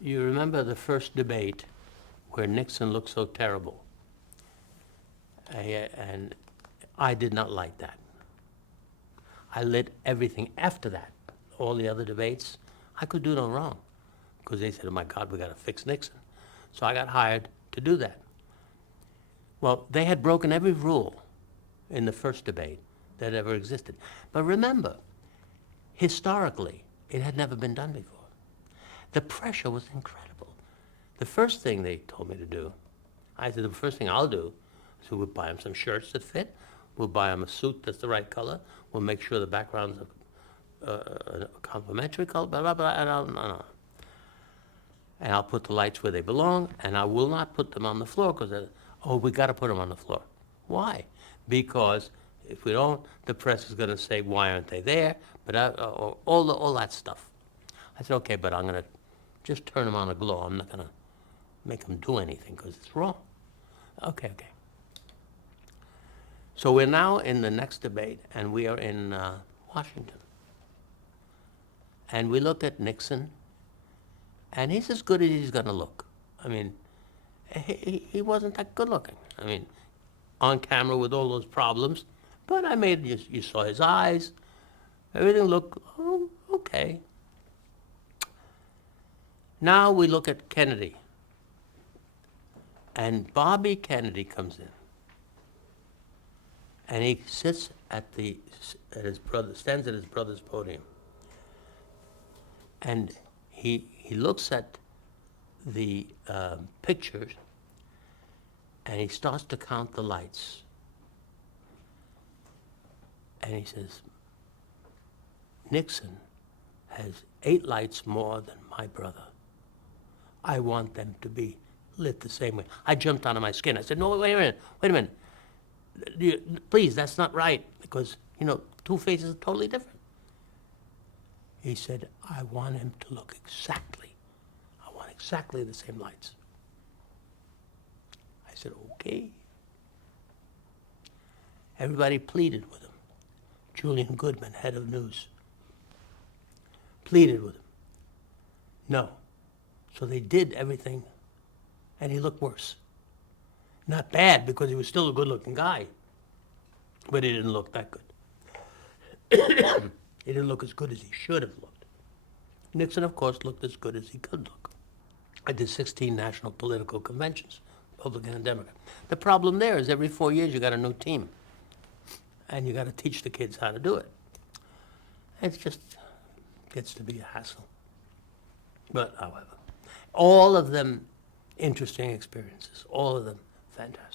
You remember the first debate where Nixon looked so terrible? And I did not like that. I lit everything after that. All the other debates, I could do no wrong. Because they said, oh my God, we got to fix Nixon. So I got hired to do that. Well, they had broken every rule in the first debate that ever existed. But remember, historically, it had never been done before. The pressure was incredible. The first thing they told me to do, I said, the first thing I'll do is we'll buy them some shirts that fit. We'll buy them a suit that's the right color. We'll make sure the background's a complementary color, blah, blah, blah, and I'll put the lights where they belong, and I will not put them on the floor because, we got to put them on the floor. Why? Because if we don't, the press is going to say, why aren't they there? But all that stuff. I said, okay, but I'm going to just turn them on a glow. I'm not going to make them do anything because it's wrong. Okay. So we're now in the next debate, and we are in Washington. And we look at Nixon, and he's as good as he's going to look. I mean, he wasn't that good looking. I mean, on camera with all those problems, but you saw his eyes. Everything looked okay. Now we look at Kennedy. And Bobby Kennedy comes in. And he sits stands at his brother's podium. And he looks at the pictures, and he starts to count the lights. And he says, Nixon has 8 lights more than my brother. I want them to be lit the same way. I jumped out of my skin. I said, no, wait a minute. Please, that's not right, because, two faces are totally different. He said, I want him to look exactly the same lights. I said, okay. Everybody pleaded with him. Julian Goodman, head of news, pleaded with him. No. So they did everything, and he looked worse. Not bad, because he was still a good-looking guy, but he didn't look that good. He didn't look as good as he should have looked. Nixon, of course, looked as good as he could look. I did 16 national political conventions, Republican and Democrat. The problem there is every 4 years you got a new team, and you got to teach the kids how to do it. It just gets to be a hassle. But however, all of them interesting experiences, all of them fantastic.